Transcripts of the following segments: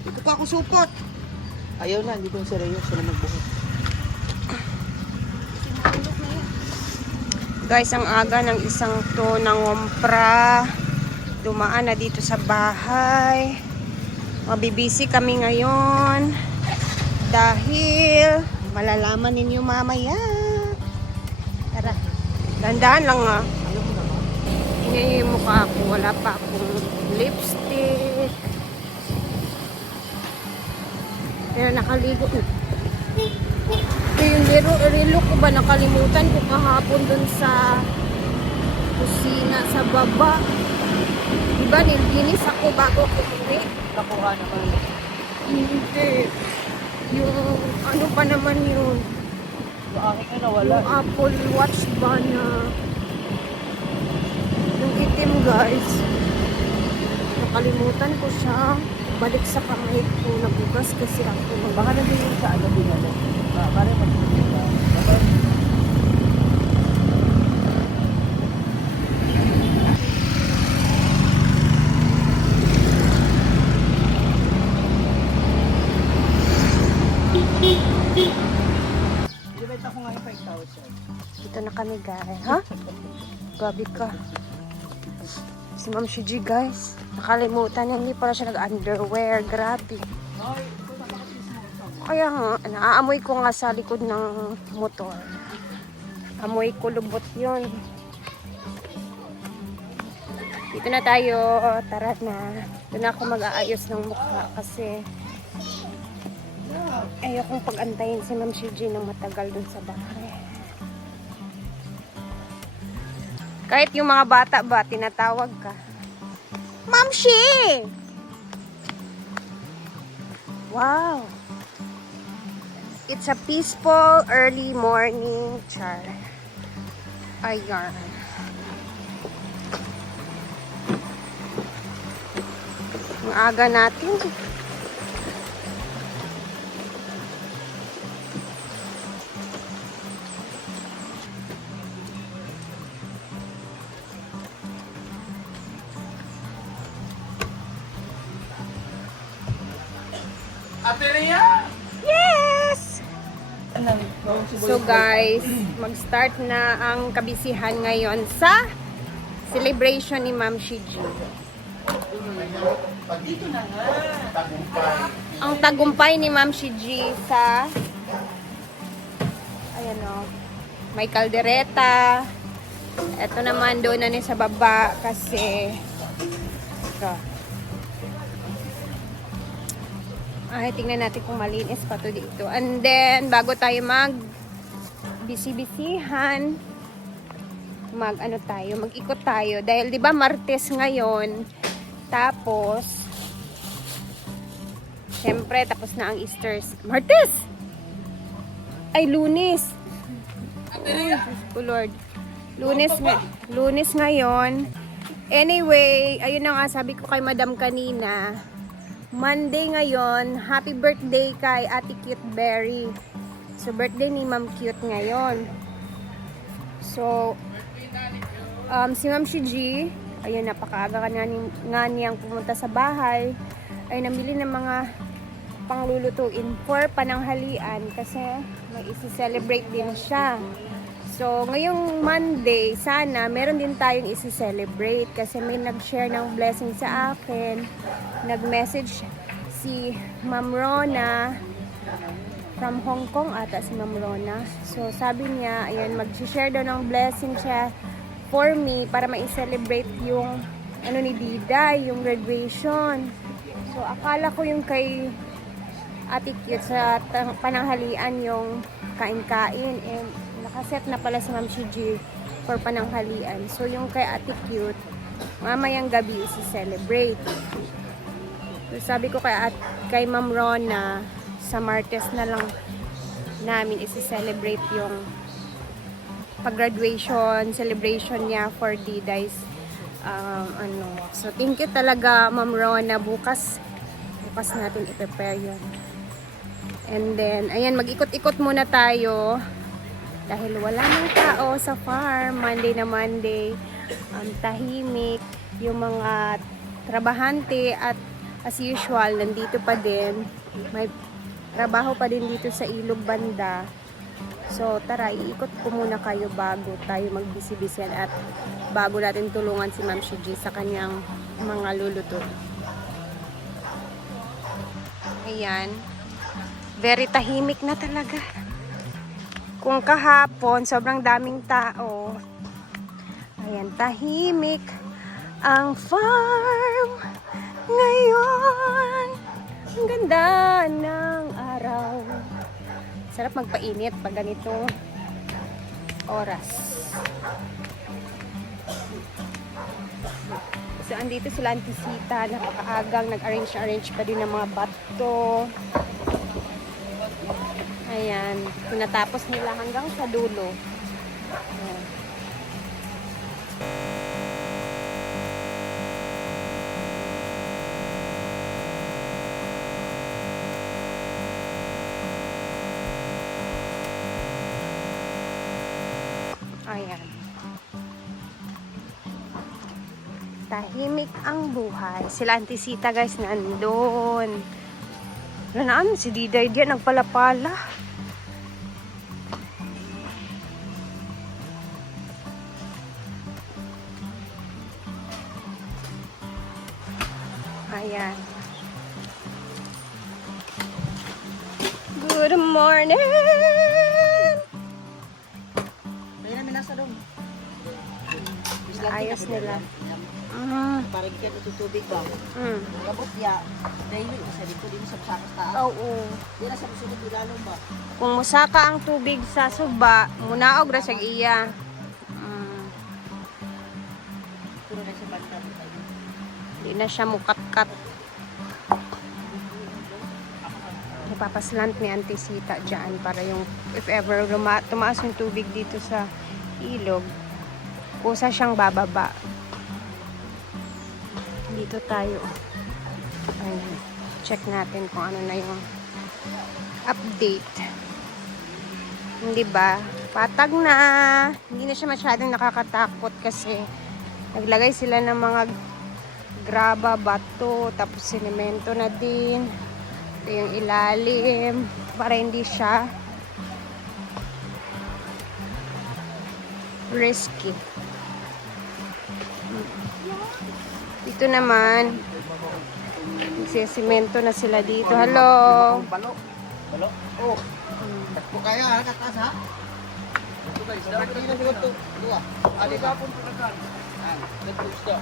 Dito pa ako supot. Ayaw na, hindi ko si Rhea. Siya na magbuhat. Guys, ang aga ng isang to nangompra. Dumaan na dito sa bahay. Mabibisi kami ngayon. Dahil malalaman ninyo mamaya. Tara. Dandahan lang nga. Ingay yung mukha ko. Wala pa akong lipstick. Pero nakaligo na. Yung relo ko ba nakalimutan ko kahapon dun sa kusina sa baba. Diba nilinis ako bago ko uwi? Nakuha naman. Hindi. Yung ano pa naman yun? Yung aking na nawala. Yung Apple Watch ba na yung itim guys. Nakalimutan ko siya. Balik sa kamay ko. Nabugas kasi ako. Baka nabigyan sa ano din ano. Parang mag-ibig. Ibenta ko nga yung 5,000. Dito na kami guys. Ha? Gabi ka. Si Ma'am Shiji guys. Nakalimutan niya. Hindi pala siya nag-underwear. Grabe. Kaya nga, naaamoy ko nga sa likod ng motor. Amoy ko lubot yun. Dito na tayo. Tara na. Doon ako mag-aayos ng mukha kasi ayokong pag-antayin si Ma'am Shiji ng matagal dun sa bahay. Kahit yung mga bata ba, tinatawag ka. Ma'am Shi! Wow! It's a peaceful early morning, char. Ayan. Ang aga natin. Ate Rhea! Yes! So guys, mag-start na ang kabisihan ngayon sa celebration ni Ma'am Shiji. Dito na nga. Ang tagumpay ni Ma'am Shiji sa ayan o, may kaldereta. Ito naman doon na sa baba kasi ito. Ay, tingnan natin kung malinis pa to dito. And then, bago tayo bisi-bisihan, mag-ikot tayo. Dahil, di ba, Martes ngayon. Tapos, syempre, tapos na ang Easter. Martes! Ay, Lunes! Ay, Diyos ko, Lord. Lunes ngayon. Anyway, ayun na nga, sabi ko kay Madam kanina, Monday ngayon, happy birthday kay Ate Cute Berry. So, birthday ni Ma'am Cute ngayon. So, si Ma'am Shiji, ayun, napakaaga nga niyang pumunta sa bahay, ay namili ng mga panglulutuin for pananghalian kasi may isi-celebrate din siya. So, ngayong Monday, sana meron din tayong isi-celebrate kasi may nag-share ng blessing sa akin. Nag-message si Ma'am Rona from Hong Kong ata si Ma'am Rona. So, sabi niya, ayan, mag-share daw ng blessing siya for me para ma-celebrate yung ni Dida, yung graduation. So, akala ko yung kay Ate Cute sa pananghalian yung kain-kain and nakaset na pala si Ma'am Shiji for pananghalian. So, yung kay Ate Cute, mamayang gabi isi-celebrate. So, sabi ko kay Ma'am Rona, sa Martes na lang namin isi-celebrate yung pag-graduation, celebration niya for Diday's So, thank you talaga, Ma'am Rona. Bukas natin i-prepare yun. And then, ayan, mag-ikot-ikot muna tayo. Dahil wala nang tao sa farm. Monday na Monday. Tahimik. Yung mga trabahante at as usual, nandito pa din. May trabaho pa din dito sa Ilog Banda. So, tara, iikot ko muna kayo bago tayo magbisi-bisian at bago natin tulungan si Ma'am Shiji sa kanyang mga luluto. Ayan. Very tahimik na talaga. Kung kahapon, sobrang daming tao. Ayan, tahimik ang farm ngayon. Ang ganda ng araw. Sarap magpainit pag ganitong oras. So, andito sila Antisita. Napakaagang nag-arrange pa din ng mga bato. Ayan. Pinatapos nila hanggang sa dulo. Ayan. Ayan. Tahimik ang buhay. Sila Antisita guys nandun. Nanaan si Diday diyan nagpalapala. Ayan. Good morning! May namin nasa doon. Ayos nila. Para gikan ito tubig ba? Labot ya. Dahil isa dito din sa sakas taas. Oo. Di na sa musunod ilalong ba? Kung musaka ang tubig sa suba, munaog ra siya iya. Puro na siya banta. Hindi na siya mukat-kat. Ipapaslant ni Antisita dyan para yung if ever tumaas yung tubig dito sa ilog, kusa siyang bababa. Dito tayo. Ayan. Check natin kung ano na yung update. Hindi ba? Patag na. Hindi na siya masyadong nakakatakot kasi naglagay sila ng mga graba, bato, tapos sinemento na din. Ito yung ilalim para hindi siya risky. Dito naman, nagsisimento na sila dito. Hello! Balo. Balo? Oo. Takbo kaya ha, kataas ha? Ito guys, dapat na siguro ito. Dua. Ali ka po ito nakan. Nagpusto.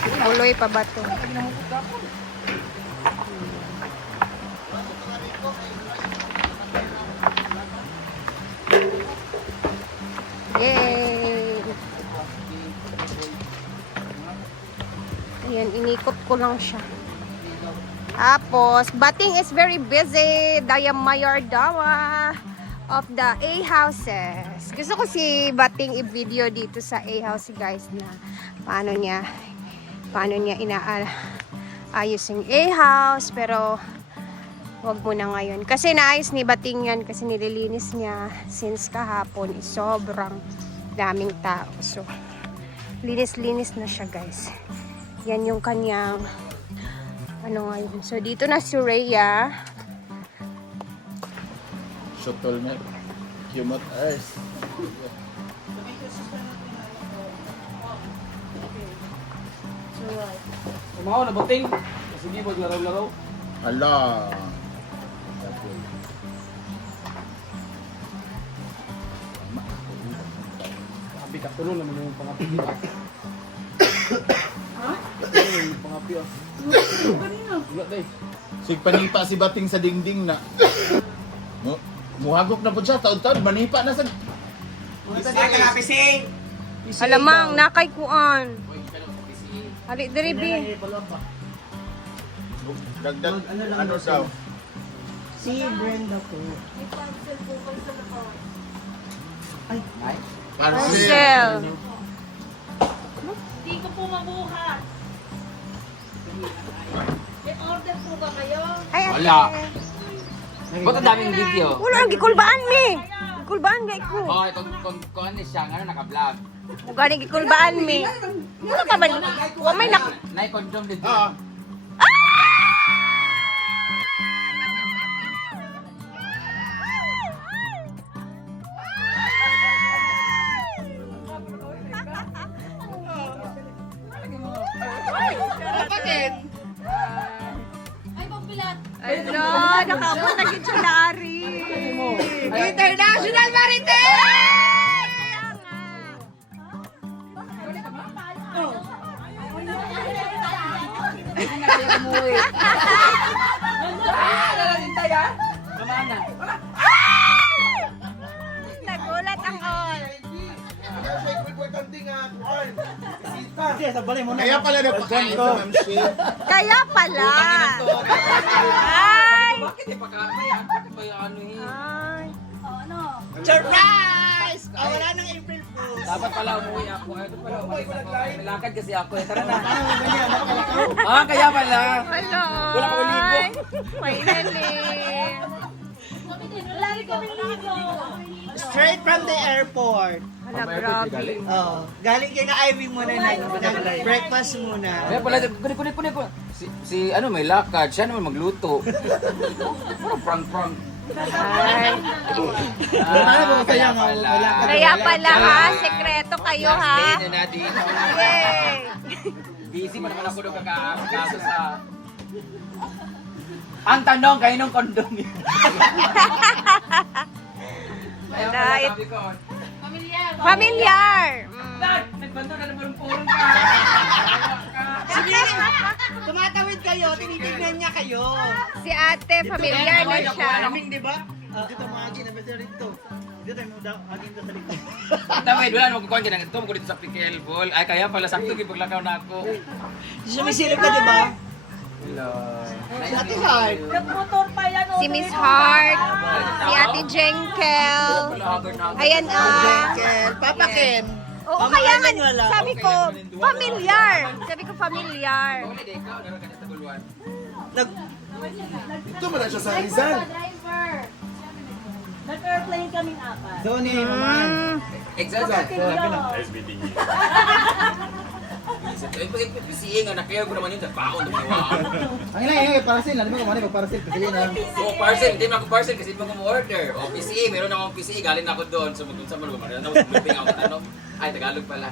Buloy pa ba ito? Yay! Ayan, inikot ko lang siya. Tapos, Bating is very busy. Daya Mayor Dawa of the A houses. Gusto ko si Bating i-video dito sa A house guys na paano niya inaayos yung A house, pero wag mo na ngayon. Kasi naayos ni Bating yan kasi nililinis niya since kahapon is sobrang daming tao. So, linis-linis na siya guys. Yan yung kanyang ano ngayon. So, dito na si Rhea. Shuttle me. Humot Earth. Kumaw na bating. Sige, maglaraw-laraw. Ala. Sabi ka, tulo naman yung pangapi. Ha? Tulo yung pangapi. Wala day. Sig panipa si Bating sa dingding na. Muhagok na po siya. Taon-taon, manipa na sa... Alamang, nakay kuan. Hali, diri bi. Dagdag, ano daw? Si Brenda po. Ay. Marcel. Hindi ko po mabuhat. May order po ba kayo? Ay, Wala. Ba't ang daming video? wala ang gikulbaan mi. Gikulbaan gay ko. Oh, ito kung ano siya, ano naka-vlog. Galing gikulbaan mi. Ano ka man? Wa may nak... Naikondom dito. Ah, Ano, nakabot na gid siya na ari. International Maritime! Nagulat ang all. Sige, sabalay mo na. kaya pala nagpakain sa Ma'am Shea. Kaya pala. Ay! Bakit di pa ka? Bakit ba yung ano eh? Ay. Surprise! Wala nang April Fools. Dapat pala umuwi ako. Ito pala umalis ako. May lakad kasi ako eh. Tara na. Ah, kaya pala. Hello. Wala ko ligo. Finally. Lagi kami ligo. Straight from the airport. Hala, grabe. Oh, galing kay na Ivy muna nag-breakfast muna. Kaya pala, kunik ko. Si ano, may lakad. Siya naman magluto. Parang prank. Ay. Kaya pala. Kaya pala ha, sekreto kayo ha. Last day na natin. Yay! Busy pa naman ako doon kakakaso sa... Ang tanong, kayo nung kondom yun. Kaya pala Dahil- sabi ko, Familiar. Dad, nagbando na naman purong ka. Sige, tumatawid kayo, tinitignan niya kayo. Si ate, familiar na siya. Aming, di ba? Dito mga agin na better dito. Dito tayo agin sa likod. Tawid, wala naman kukuhan ka ng ito. Magkuha dito sa PKL ball. Ay, kaya pala, sakto gipaglakaw na ako. Sumisilip ka, di ba? Hello. Si Ate Heart. Nagmotor pa yan. Si Miss Hart, si ate Jenkel. Ayan Kel, Papa Ken. Oo, Mama kaya nga, Ellen wala. sabi ko, familiar. Sabi ko, familiar. Ito mo na siya sa Rizal. Driver. Nag-airplane kami apat. Doon ni Maman. Exactly. Tingyo. Siya nga, nakayaw ko naman yun sa paon. Ang ina, parasil na. Di ba kumani pag-parasil? Kasi yun lang. Oo, parcel. Hindi mo ako parcel kasi hindi mo order. O, PCA. Meron akong PCA. Galing na ako doon. So, magkun sa mga lumiping ako tanong. Ay, Tagalog pala.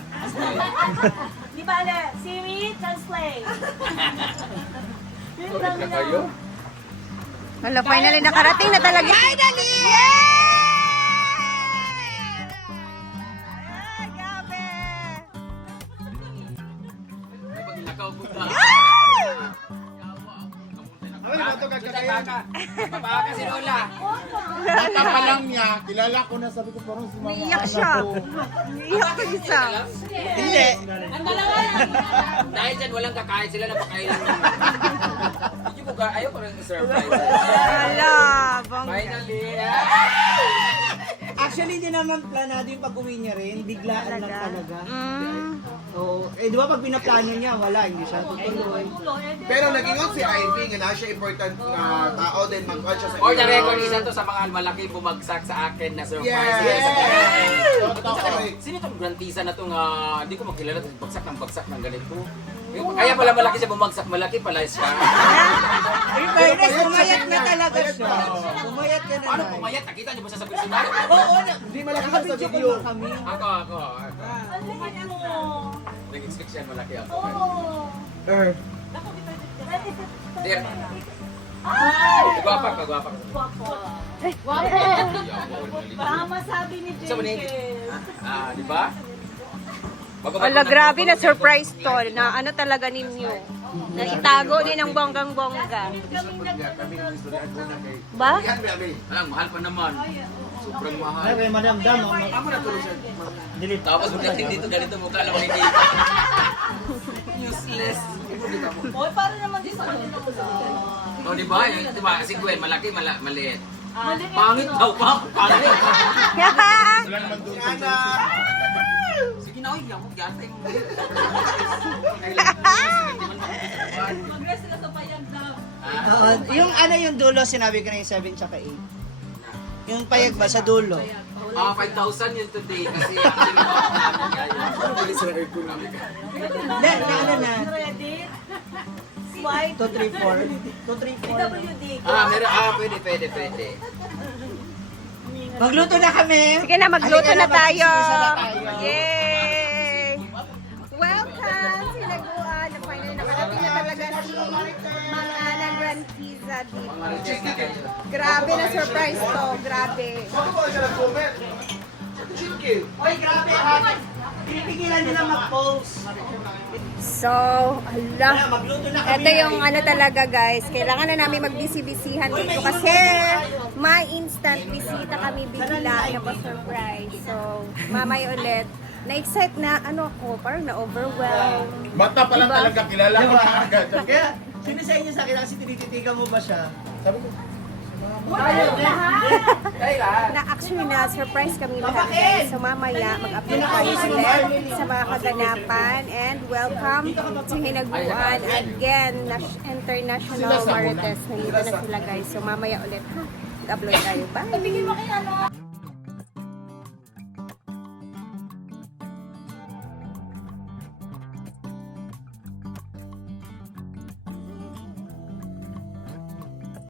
Di ba, Siri, translate. Yun lang Correct na kayo? Hala, finally nakarating na talaga. Finally! Ay, grabe. Ay, pag nakaupo ka. Ay, bato kagkakayan. Babaka si Lola. Mata pa lang niya, kilala ko na, sabi ko parang si Mama Umiiyak Ana siya. ko. Umiiyak ko isa. Hindi. Dahil dyan, walang kakain sila na pakailan. Hindi ko ayaw ko rin surprise. Hala, bongga. Finally. Actually, hindi naman planado yung pag-uwi niya rin. Biglaan lang talaga. Mm. Oo. Eh, di ba pag pinaplano niya, wala. Hindi siya tutuloy. Pero nag-ingon si Ivy nga na siya important na tao din mag-watch siya sa Or the record, isa to sa mga malaki bumagsak sa akin na surprise. Yes! Yes! Sino itong grantisa na itong hindi ko makilala itong bagsak ng ganito? Kaya pala malaki siya bumagsak, malaki pala siya. In fairness, pumayat na talaga siya. Pumayat ka na. Paano pumayat? Nakita niyo ba siya sa personal? Oo, hindi malaki sa video. Kami. Ako. Ang liit mo. Nag-expect siya malaki ako. Oo. Dear, Ay! gwapa ka. Guwapo. Baka masabi ni Sa mo Jenkins. di ba? Hala, grabe na surprise to. Na ano talaga ninyo. Na itago din ng bonggang-bongga. Ba? Alam, mahal pa naman. Sobrang mahal. Ay, kay Madam Dan, no? Ako na tuloy siya. Delete. Tapos pagdating dito, ganito mukha lang hindi. Useless. Oy, para naman din sa kanila. O, di ba? Di ba? Si Gwen, malaki, maliit. Maliit Pangit yun. daw pa. Pangit. Wala naman doon sa Josie. Sige na, uy, ako gata yung... Mag-rest sila sa payag daw. Yung ano yung dulo, sinabi ko na yung 7 tsaka 8. Yung payag ba sa dulo? Mga 5,000 yun today kasi actually namin ngayon. Hindi sila aircon namin. Hindi, ano na. Credit. Swipe. 234. PWD. Pwede. Magluto na kami. Sige na, magluto Halika na tayo. magsisisa na tayo. Yay! Welcome! Sinaguan. Finally, nakarating na talaga si Mang Ana Grand Pizza dito. Grabe na surprise to. Grabe. Ano ba siya nag-comment? Chicken. Oy, grabe ha. Pinipigilan nila mag-post. So, ala. Magluto na kami. Ito yung ano talaga guys. Kailangan na namin magbisi-bisihan dito kasi may instant bisita kami bigla na pa-surprise. So, mamay ulit. Na-excite na ano ako, parang na-overwhelm. Bata pa lang Diba? talaga kilala ko na agad. Kaya, sino sa inyo sa akin kasi tinititigan mo ba siya? Sabi ko, Na actually na-surprise kami lahat guys. So mamaya mag-upload tayo ulit sa mga kaganapan and welcome to Hinaguan again, International Marites. Nandito na sila guys. So mamaya ulit ha. Mag-upload tayo. Bye! Bigyan mo kay ano.